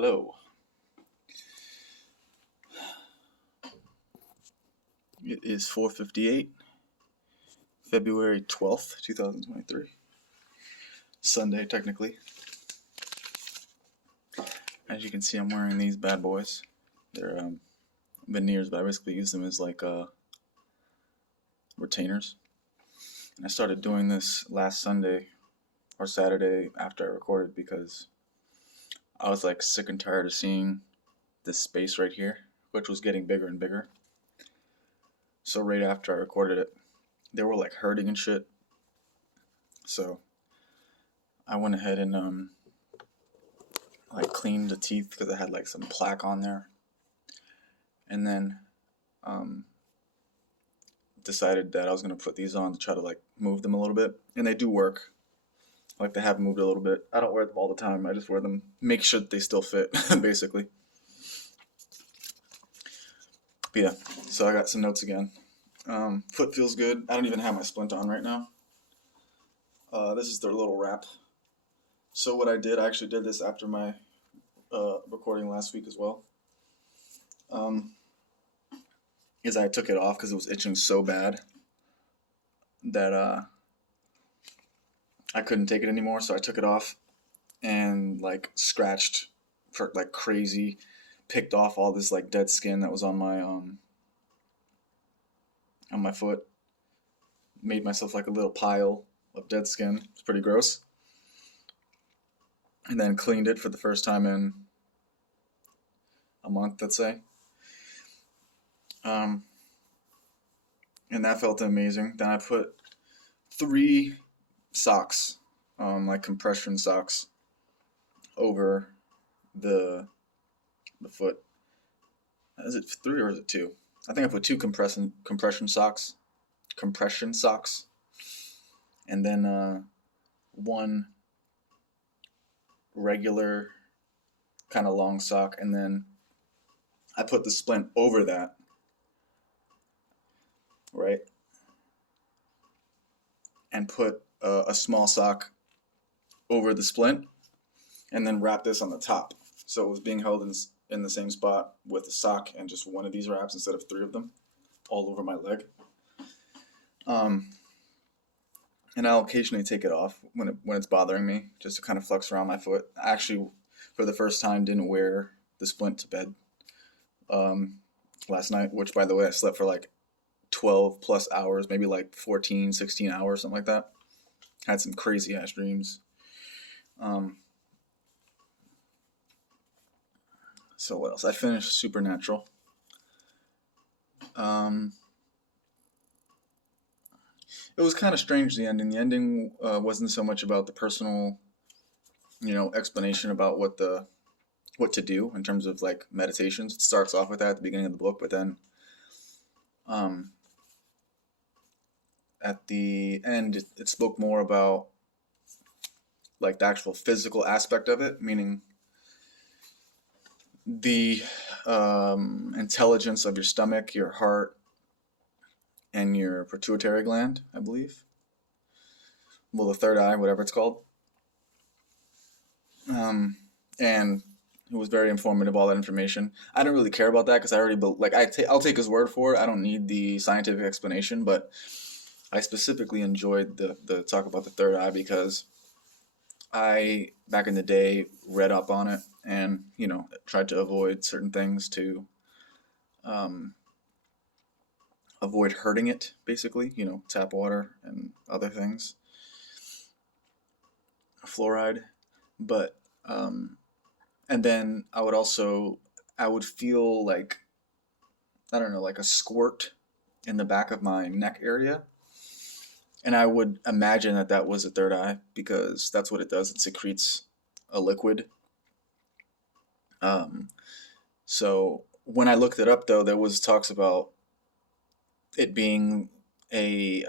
Hello. It is 4:58, February 12th, 2023. Sunday, technically. As you can see, I'm wearing these bad boys. They're veneers, but I basically use them as like retainers. And I started doing this last Sunday or Saturday after I recorded because I was like sick and tired of seeing this space right here, which was getting bigger and bigger. So right after I recorded it, they were like hurting and shit. So I went ahead and like cleaned the teeth because I had like some plaque on there, and then decided that I was gonna put these on to try to like move them a little bit, and they do work. Like they have moved a little bit. I don't wear them all the time. I just wear them, make sure that they still fit, basically. But yeah, so I got some notes again. Foot feels good. I don't even have my splint on right now. This is their little wrap. So what I did, I actually did this after my recording last week as well. Is I took it off because it was itching so bad that I couldn't take it anymore. So I took it off and like scratched for like crazy, picked off all this like dead skin that was on my foot, made myself like a little pile of dead skin. It's pretty gross. And then cleaned it for the first time in a month, let's say. And that felt amazing. Then I put 3 socks, like compression socks, over the foot. Is it 3 or is it 2? I think I put 2 compression socks, and then 1 regular kind of long sock, and then I put the splint over that, right? And put a small sock over the splint, and then wrap this on the top. So it was being held in the same spot with a sock and just one of these wraps instead of 3 of them all over my leg. And I'll occasionally take it off when it's bothering me, just to kind of flex around my foot. I actually, for the first time, didn't wear the splint to bed last night, which, by the way, I slept for like 12 plus hours, maybe like 14, 16 hours, something like that. Had some crazy ass dreams. So what else? I finished Supernatural. It was kind of strange, the ending. The ending wasn't so much about the personal, explanation about what to do in terms of like meditations. It starts off with that at the beginning of the book, but then at the end it spoke more about like the actual physical aspect of it, meaning the intelligence of your stomach, your heart, and your pituitary gland, I believe. Well, the third eye, whatever it's called. And it was very informative, all that information. I don't really care about that because I already I'll take his word for it. I don't need the scientific explanation, but I specifically enjoyed the talk about the third eye because I back in the day read up on it and tried to avoid certain things to avoid hurting it, basically. Tap water and other things, fluoride, but and then I would feel like, I don't know, like a squirt in the back of my neck area. And I would imagine that was a third eye because that's what it does. It secretes a liquid. So when I looked it up, though, there was talks about it being a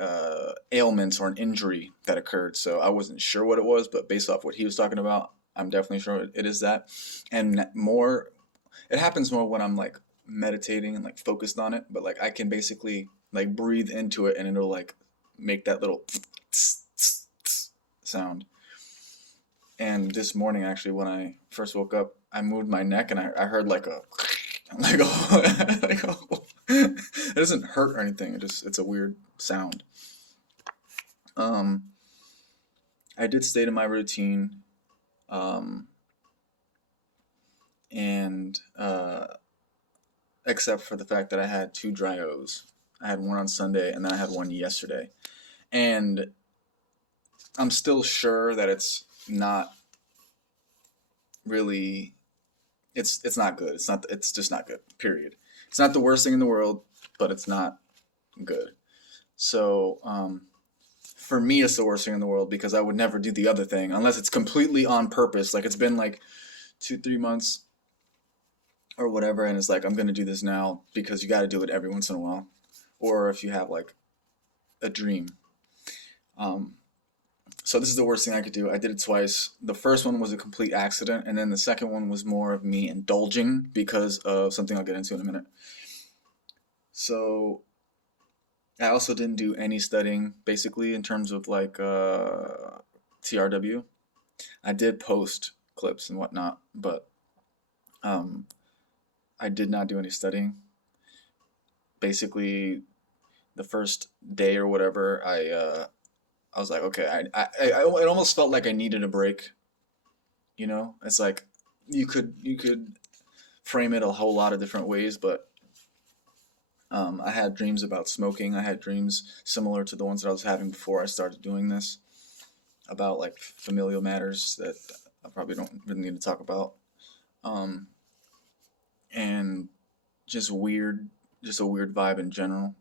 ailment or an injury that occurred. So I wasn't sure what it was, but based off what he was talking about, I'm definitely sure it is that. And it happens more when I'm like meditating and like focused on it, but like I can basically like breathe into it and it'll like make that little sound. And this morning, actually, when I first woke up, I moved my neck and I heard like a, like a, like a, it doesn't hurt or anything. It's a weird sound. Um, I did stay to my routine, um, and except for the fact that I had two dry O's. I had one on Sunday and then I had one yesterday. And I'm still sure that not really it's not good. It's just not good. Period. It's not the worst thing in the world, but it's not good. So for me, it's the worst thing in the world because I would never do the other thing unless it's completely on purpose. Like it's been like 2-3 months or whatever, and it's like I'm gonna do this now because you got to do it every once in a while, or if you have like a dream. Um, so this is the worst thing I could do. I did it twice. The first one was a complete accident, and then the second one was more of me indulging because of something I'll get into in a minute. So I also didn't do any studying, basically, in terms of like TRW. I did post clips and whatnot, but um, I did not do any studying. Basically, the first day or whatever, I was like, okay, it almost felt like I needed a break. You know, it's like you could frame it a whole lot of different ways, but I had dreams about smoking. I had dreams similar to the ones that I was having before I started doing this about like familial matters that I probably don't really need to talk about, um, and just just a weird vibe in general,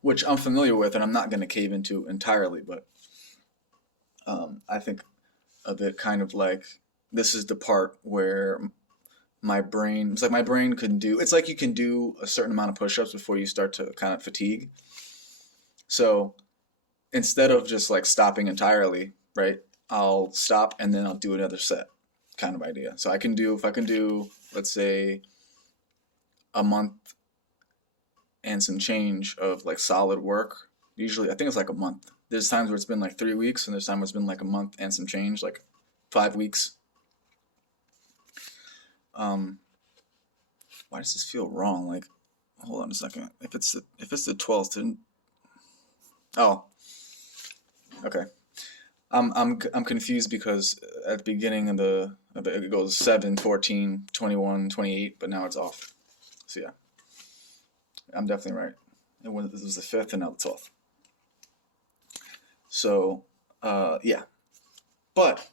which I'm familiar with, and I'm not going to cave into entirely, but I think of it kind of like this is the part where it's like my brain can do, it's like you can do a certain amount of push-ups before you start to kind of fatigue. So instead of just like stopping entirely, right, I'll stop and then I'll do another set kind of idea. So if I can do, let's say, a month and some change of like solid work, usually I think it's like a month. There's times where it's been like 3 weeks, and there's times where it's been like a month and some change, like 5 weeks. Um, why does this feel wrong? Like, hold on a second. If it's the 12th, oh, okay. I'm confused because at the beginning of it goes 7, 14, 21, 28, but now it's off. So yeah, I'm definitely right. This was the 5th and now the 12th. So yeah, but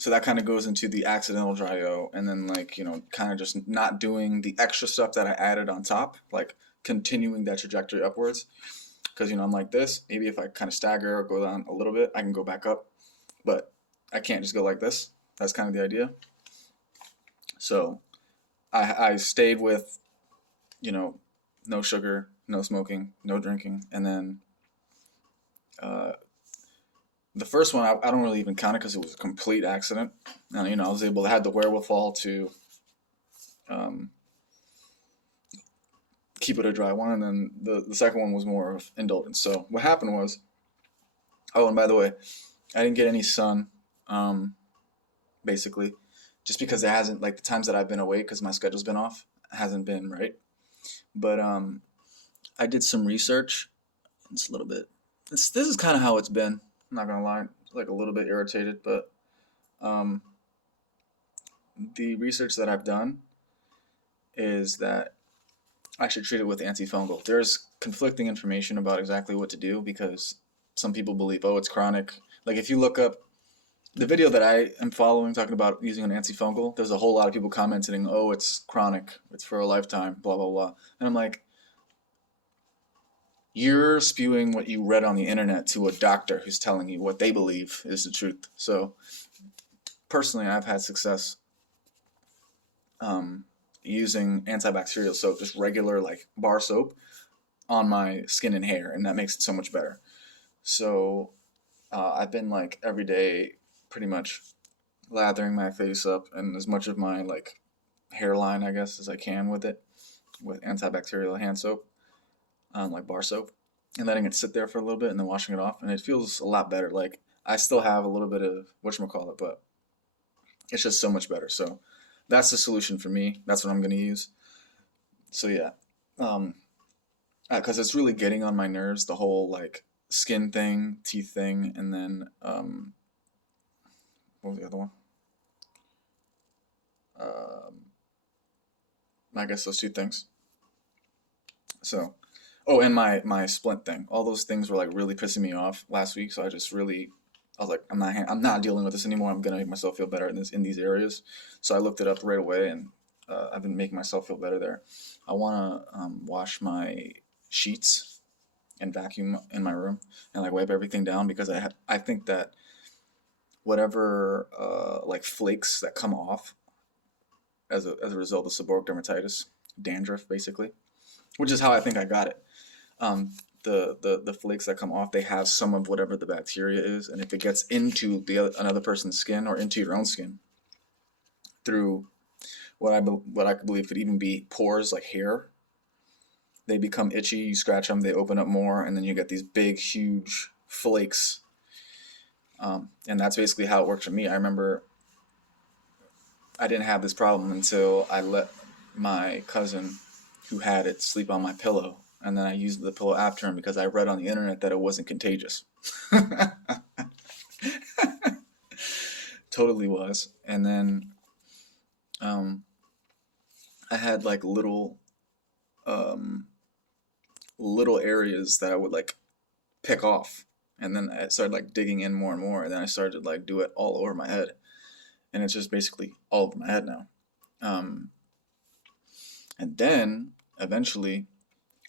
so that kind of goes into the accidental dry O, and then like kind of just not doing the extra stuff that I added on top, like continuing that trajectory upwards. Because I'm like this. Maybe if I kind of stagger or go down a little bit, I can go back up, but I can't just go like this. That's kind of the idea. So I stayed with no sugar, no smoking, no drinking, and then the first one I don't really even count it because it was a complete accident. And I was able to have the wherewithal to um, keep it a dry one, and then the second one was more of indulgence. So what happened was, oh, and by the way, I didn't get any sun, basically, just because it hasn't, like the times that I've been awake because my schedule's been off, hasn't been right. But I did some research. It's a little bit. This is kind of how it's been. I'm not gonna lie, like a little bit irritated, but um, the research that I've done is that I should treat it with antifungal. There's conflicting information about exactly what to do because some people believe, oh, it's chronic. Like if you look up the video that I am following talking about using an antifungal, there's a whole lot of people commenting, oh, it's chronic, it's for a lifetime, blah, blah, blah. And I'm like, you're spewing what you read on the internet to a doctor who's telling you what they believe is the truth. So personally, I've had success using antibacterial soap, just regular like bar soap, on my skin and hair, and that makes it so much better. So I've been like every day pretty much lathering my face up and as much of my like hairline, I guess, as I can with it, with antibacterial hand soap, like bar soap, and letting it sit there for a little bit and then washing it off, and it feels a lot better. Like I still have a little bit of whatchamacallit, but it's just so much better. So that's the solution for me. That's what I'm gonna use. So yeah, um, because it's really getting on my nerves, the whole like skin thing, teeth thing, and then what was the other one? Um, I guess those two things. So, oh, and my splint thing. All those things were like really pissing me off last week. So I was like, I'm not dealing with this anymore. I'm gonna make myself feel better in these areas. So I looked it up right away, and I've been making myself feel better there. I wanna wash my sheets and vacuum in my room and like wipe everything down because I think that whatever like flakes that come off as a result of seborrheic dermatitis, dandruff basically, which is how I think I got it. The flakes that come off, they have some of whatever the bacteria is, and if it gets into another person's skin or into your own skin through what I believe could even be pores like hair, they become itchy. You scratch them, they open up more, and then you get these big, huge flakes. And that's basically how it worked for me. I remember I didn't have this problem until I let my cousin who had it sleep on my pillow. And then I used the pillow after him because I read on the internet that it wasn't contagious. Totally was. And then um, I had like um, little areas that I would like pick off. And then I started like digging in more and more. And then I started to like do it all over my head. And it's just basically all over my head now. Um, and then eventually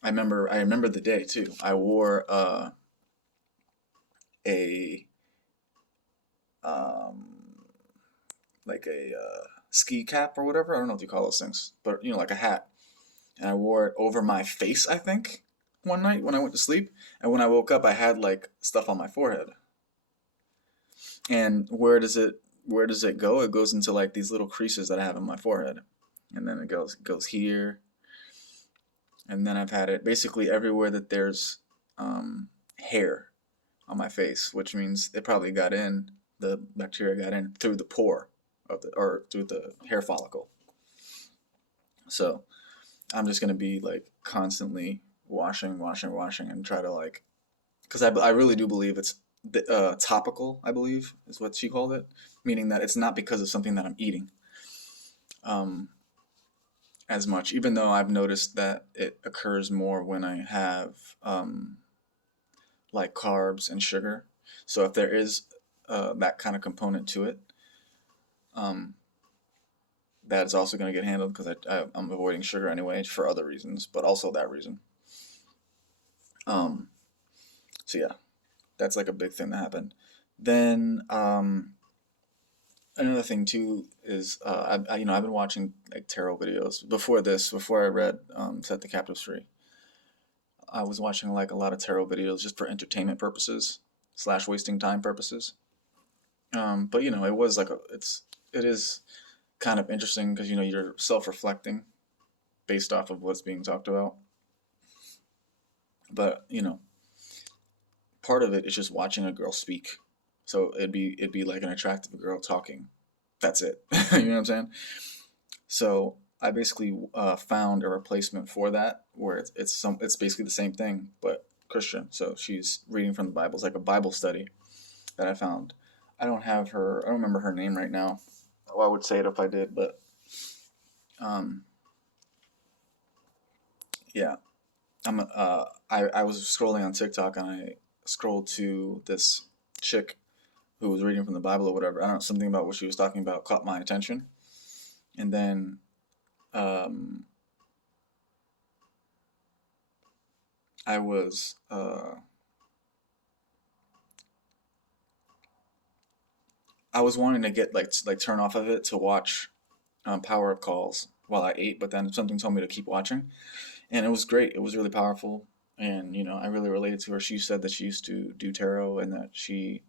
I remember the day too. I wore a um, like a ski cap or whatever. I don't know what you call those things, but like a hat. And I wore it over my face, I think, one night when I went to sleep. And when I woke up, I had like stuff on my forehead. And where does it go? It goes into like these little creases that I have in my forehead. And then it goes here. And then I've had it basically everywhere that there's hair on my face, which means the bacteria got in through the pore or through the hair follicle. So I'm just gonna be like constantly washing, and try to like, because I really do believe it's topical. I believe is what she called it, meaning that it's not because of something that I'm eating um, as much. Even though I've noticed that it occurs more when I have like carbs and sugar. So if there is that kind of component to it, um, that is also going to get handled because I'm avoiding sugar anyway for other reasons, but also that reason. Um, so yeah, that's like a big thing that happened. Then another thing too is I've been watching like tarot videos before this, before I read Set the Captives Free. I was watching like a lot of tarot videos just for entertainment purposes slash wasting time purposes. But it is kind of interesting because you're self-reflecting based off of what's being talked about. But part of it is just watching a girl speak. So it'd be like an attractive girl talking. That's it. You know what I'm saying? So I basically found a replacement for that where it's basically the same thing but Christian. So she's reading from the Bible. It's like a Bible study that I found. I don't remember her name right now. Well, I would say it if I did, but um, yeah. I was scrolling on TikTok and I scrolled to this chick who was reading from the Bible or whatever. I don't know, something about what she was talking about caught my attention. And then um, I was I was wanting to get like turn off of it to watch Power Up calls while I ate, but then something told me to keep watching, and it was great. It was really powerful, and I really related to her. She said that she used to do tarot and that she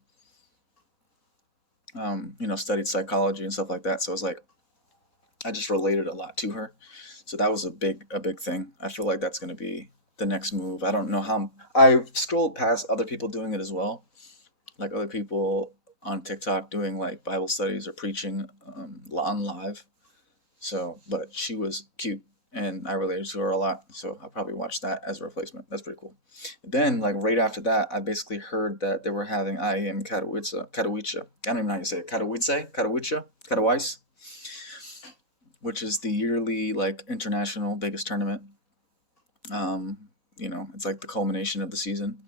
studied psychology and stuff like that. So it was like I just related a lot to her. So that was a big thing. I feel like that's going to be the next move. I don't know how I've scrolled past other people doing it as well, like other people on TikTok doing like Bible studies or preaching on live. So, but she was cute and I related to her a lot. So I probably watched that as a replacement. That's pretty cool. Then, like right after that, I basically heard that they were having IAM Katowice. I don't even know how you say it. Katowice, which is the yearly like international biggest tournament. Um, it's like the culmination of the season.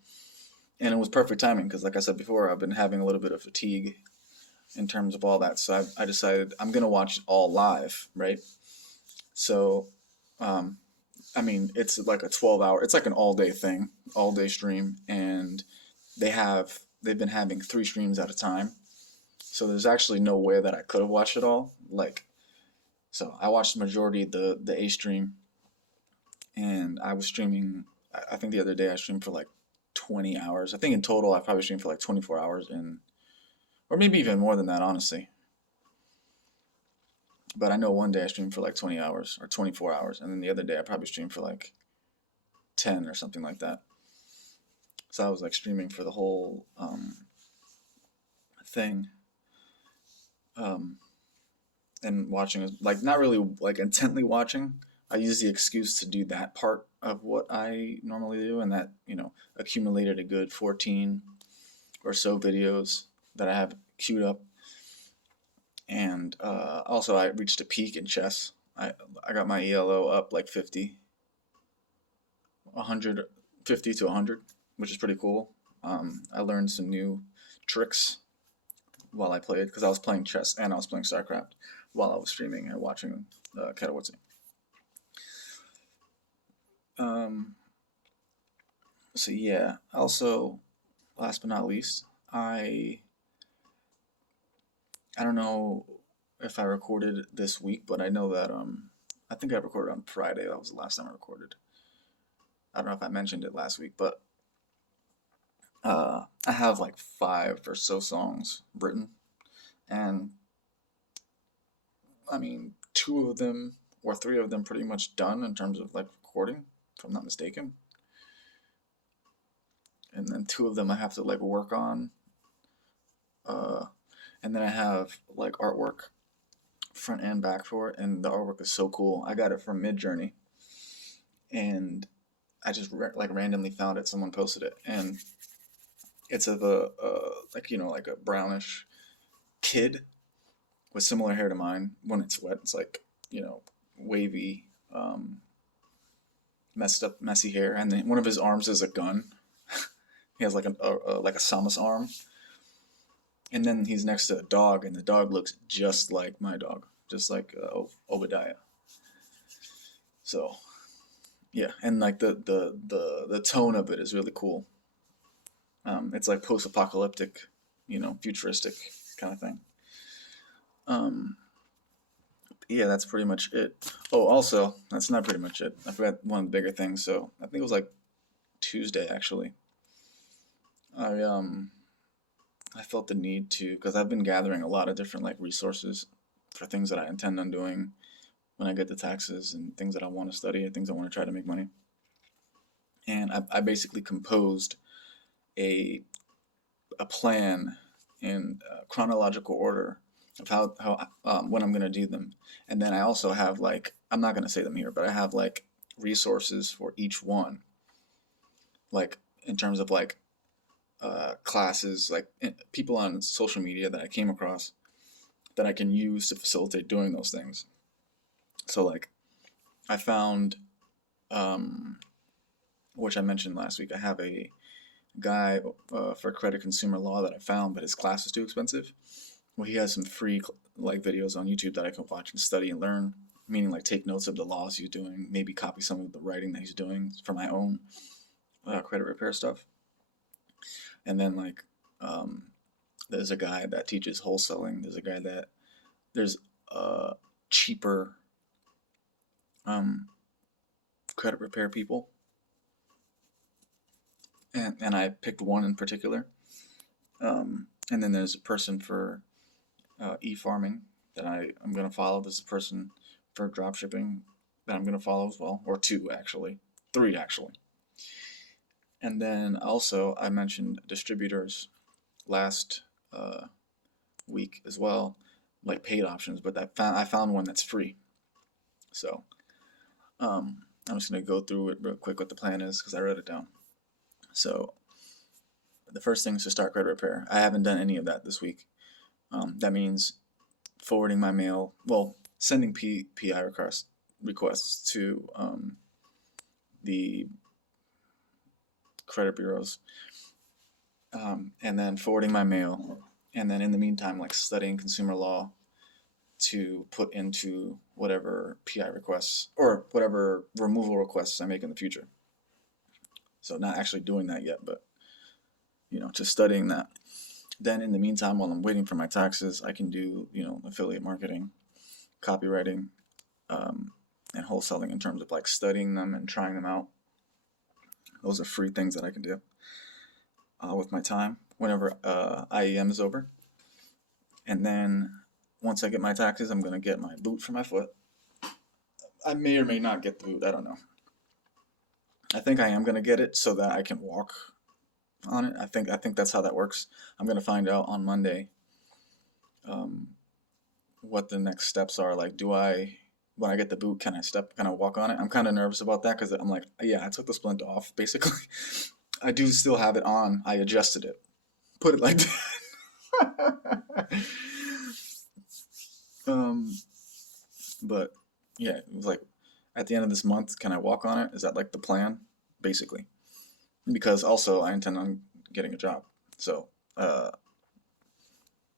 And it was perfect timing because, like I said before, I've been having a little bit of fatigue in terms of all that. So I decided I'm going to watch it all live, right? So, um, I mean, it's like a 12-hour, it's like an all day thing, all day stream. And they've been having 3 streams at a time. So there's actually no way that I could have watched it all. Like, so I watched the majority of the A stream and I was streaming. I think the other day I streamed for like 20 hours. I think in total I probably streamed for like 24 hours or maybe even more than that, honestly. But I know one day I streamed for like 20 hours or 24 hours, and then the other day I probably streamed for like 10 or something like that. So I was like streaming for the whole thing, um, and watching, like not really like intently watching. I use the excuse to do that part of what I normally do, and that accumulated a good 14 or so videos that I have queued up. And also, I reached a peak in chess. I got my ELO up like 50 to 100, which is pretty cool. I learned some new tricks while I played because I was playing chess and I was playing StarCraft while I was streaming and watching Katowice. So yeah. Also, last but not least, I don't know if I recorded this week, but I know that I think I recorded on Friday. That was the last time I recorded. I don't know if I mentioned it last week, but I have like 5 or so songs written, and I mean 2 of them or 3 of them pretty much done in terms of like recording, if I'm not mistaken. And then 2 of them I have to like work on, uh, and then I have like artwork front and back for it, and the artwork is so cool. I got it from Midjourney, and I just like randomly found it. Someone posted it, and it's of a like like a brownish kid with similar hair to mine. When it's wet, it's like wavy, messed up, messy hair, and then one of his arms is a gun. He has like like a Samus arm, and then he's next to a dog, and the dog looks just like my dog, just like Obadiah. So yeah, and like the tone of it is really cool. It's like post-apocalyptic, futuristic kind of thing. Um, yeah, that's pretty much it. Oh, also, that's not pretty much it. I forgot one of the bigger things. So I think it was like Tuesday actually. I I felt the need to because I've been gathering a lot of different like resources for things that I intend on doing when I get the taxes and things that I want to study and things I want to try to make money. And I basically composed a a plan in chronological order of how when I'm gonna do them, and then I also have like I'm not gonna say them here, but I have like resources for each one, like in terms of like classes, like people on social media that I came across that I can use to facilitate doing those things. So like I found, um, which I mentioned last week, I have a guy for credit consumer law that I found, but his class is too expensive. Well, he has some free like videos on YouTube that I can watch and study and learn. Meaning like take notes of the laws he's doing, maybe copy some of the writing that he's doing for my own credit repair stuff. And then like um, there's a guy that teaches wholesaling. There's cheaper um, credit repair people, and I picked one in particular. And then there's a person for e-farming that I'm going to follow. There's a person for drop shipping that I'm going to follow as well, or 2 actually, 3 actually. And then also I mentioned distributors last week as well, like paid options, but I found one that's free. So I'm just gonna go through it real quick what the plan is because I wrote it down. So the first thing is to start credit repair. I haven't done any of that this week. That means forwarding my mail, well, sending PI requests to the credit bureaus, and then forwarding my mail, and then in the meantime, like studying consumer law to put into whatever PI requests or whatever removal requests I make in the future. So not actually doing that yet, but just studying that. Then in the meantime, while I'm waiting for my taxes, I can do affiliate marketing, copywriting, and wholesaling in terms of like studying them and trying them out. Those are free things that I can do with my time whenever IEM is over. And then once I get my taxes, I'm going to get my boot for my foot. I may or may not get the boot. I don't know. I think I am going to get it so that I can walk on it. I think that's how that works. I'm going to find out on Monday what the next steps are. Like, when I get the boot, can I walk on it? I'm kind of nervous about that because I'm like, yeah, I took the splint off, basically. I do still have it on. I adjusted it. Put it like that. But yeah, it was like, at the end of this month, can I walk on it? Is that like the plan? Basically. Because also I intend on getting a job. So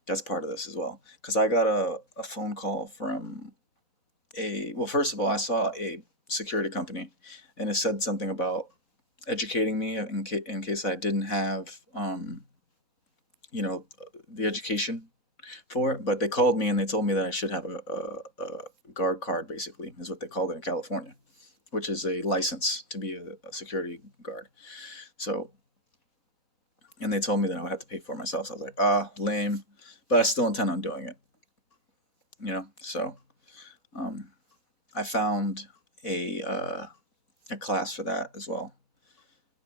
that's part of this as well. Because I got a phone call from well, first of all, I saw a security company and it said something about educating me in case I didn't have, the education for it. But they called me and they told me that I should have a guard card, basically, is what they called it in California, which is a license to be a security guard. So, and they told me that I would have to pay for it myself. So I was like, lame. But I still intend on doing it. So I found a class for that as well.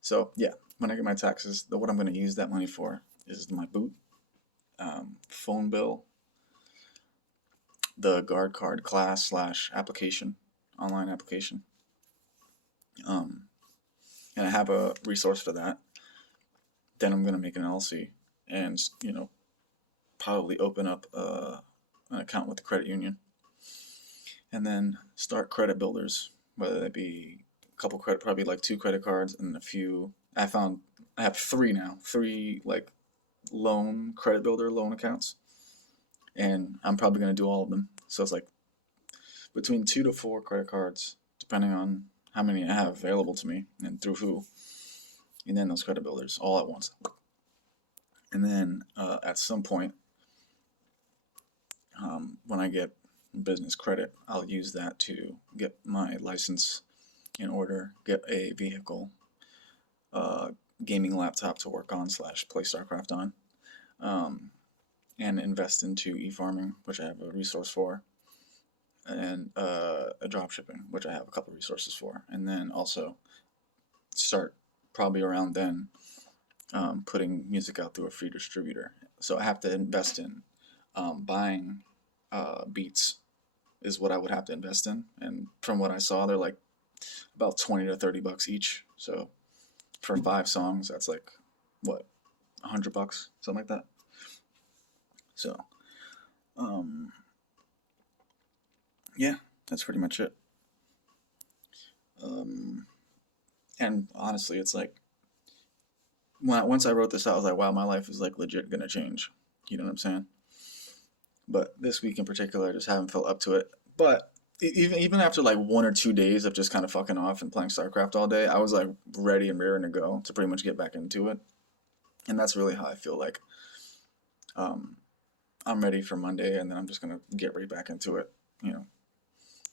So yeah, when I get my taxes, what I'm going to use that money for is my boot, phone bill, the guard card class / application, online application. And I have a resource for that. Then I'm going to make an LLC and, probably open up an account with the credit union. And then start credit builders, whether that be a couple credit, probably like 2 credit cards and a few. I have 3 now, 3 like credit builder loan accounts. And I'm probably going to do all of them. So it's like between 2 to 4 credit cards, depending on how many I have available to me and through who. And then those credit builders all at once. And then at some point, when I get business credit, I'll use that to get my license in order, get a vehicle, gaming laptop to work on / play StarCraft on, and invest into e-farming, which I have a resource for, and a drop shipping, which I have a couple resources for, and then also start probably around then putting music out through a free distributor. So I have to invest in buying beats is what I would have to invest in, and from what I saw, they're like about $20 to $30 each. So for 5 songs, that's like what, $100, something like that. So yeah, that's pretty much it. And honestly, it's like once I wrote this out, I was like, wow, my life is like legit gonna change. You know what I'm saying? But this week in particular, I just haven't felt up to it. But even after like 1 or 2 days of just kind of fucking off and playing StarCraft all day, I was like ready and raring to go to pretty much get back into it. And that's really how I feel like I'm ready for Monday, and then I'm just gonna get right back into it.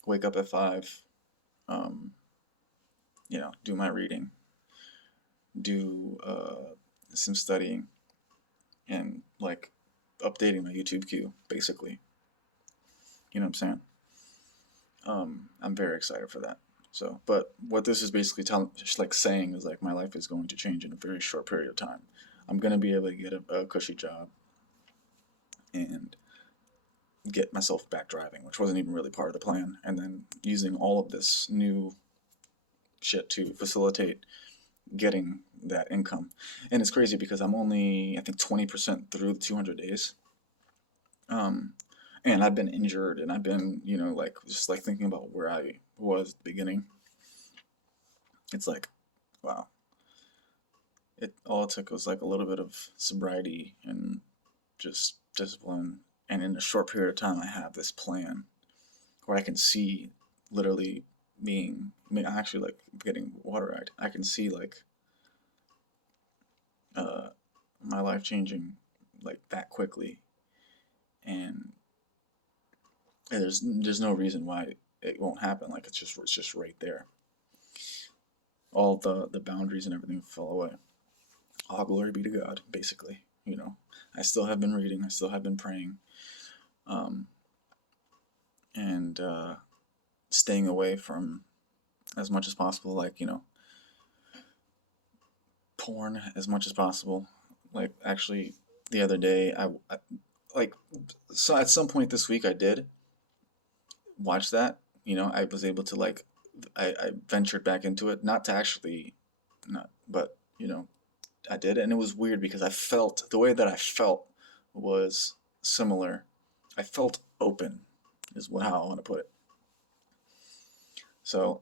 Wake up at 5, do my reading, do some studying, and like updating my YouTube queue, basically. You know what I'm saying? I'm very excited for that. So, but what this is basically saying is like my life is going to change in a very short period of time. I'm gonna be able to get a cushy job and get myself back driving, which wasn't even really part of the plan. And then using all of this new shit to facilitate getting that income. And it's crazy because I'm only, I think, 20% through the 200 days. Um, and I've been injured and I've been, like, just like thinking about where I was at the beginning. It's like, wow. All it took was like a little bit of sobriety and just discipline. And in a short period of time, I have this plan where I can see literally actually like getting water. I can see like my life changing like that quickly, and there's no reason why it won't happen. Like it's just right there. All the boundaries and everything fell away. All glory be to God, basically. I still have been reading. I still have been praying, um, and staying away from as much as possible. Like porn as much as possible. Like actually, the other day, like so at some point this week I did watch that. I was able to like I ventured back into it, not to actually not, but I did, and it was weird because I felt the way that I felt was similar. I felt open, is how I want to put it. So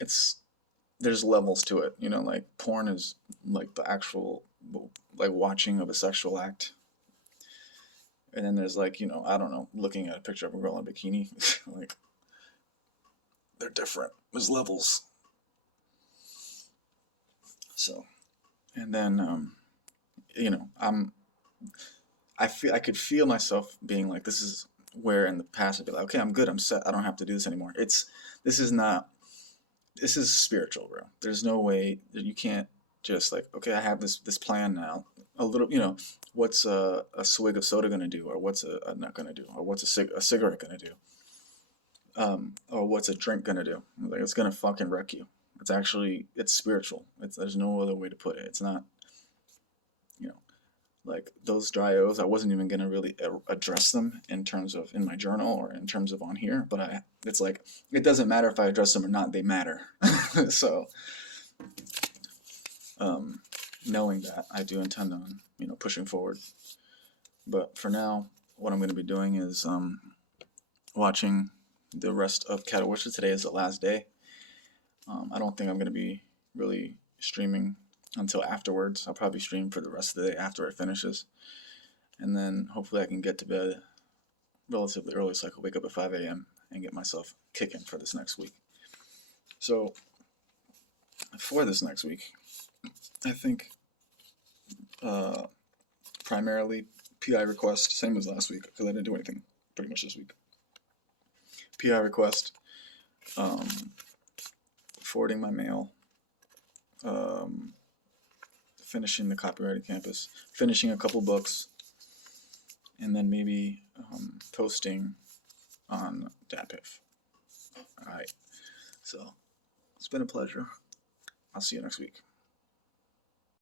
it's there's levels to it, like porn is like the actual like watching of a sexual act, and then there's like I don't know, looking at a picture of a girl in a bikini. Like they're different. There's levels. So and then I'm I could feel myself being like, this is where in the past I'd be like, okay, I'm good, I'm set, I don't have to do this anymore. This is not this is spiritual, bro. There's no way that you can't just like, okay, I have this plan now. A little, what's a swig of soda gonna do, or what's a nut gonna do, or what's a cigarette gonna do, or what's a drink gonna do? Like it's gonna fucking wreck you. It's spiritual. There's no other way to put it. It's not, you know, like those dry O's. I wasn't even gonna really address them in terms of in my journal or in terms of on here, but it's like it doesn't matter if I address them or not. They matter. So, um, knowing that, I do intend on pushing forward. But for now, what I'm going to be doing is watching the rest of Catawissa. Today is the last day. I don't think I'm going to be really streaming until afterwards. I'll probably stream for the rest of the day after it finishes. And then hopefully I can get to bed relatively early so I can wake up at 5 a.m. and get myself kicking for this next week. So for this next week, I think primarily PI request, same as last week because I didn't do anything pretty much this week. PI request, forwarding my mail, finishing the copyrighted campus, finishing a couple books, and then maybe posting on DatPiff. All right. So it's been a pleasure. I'll see you next week.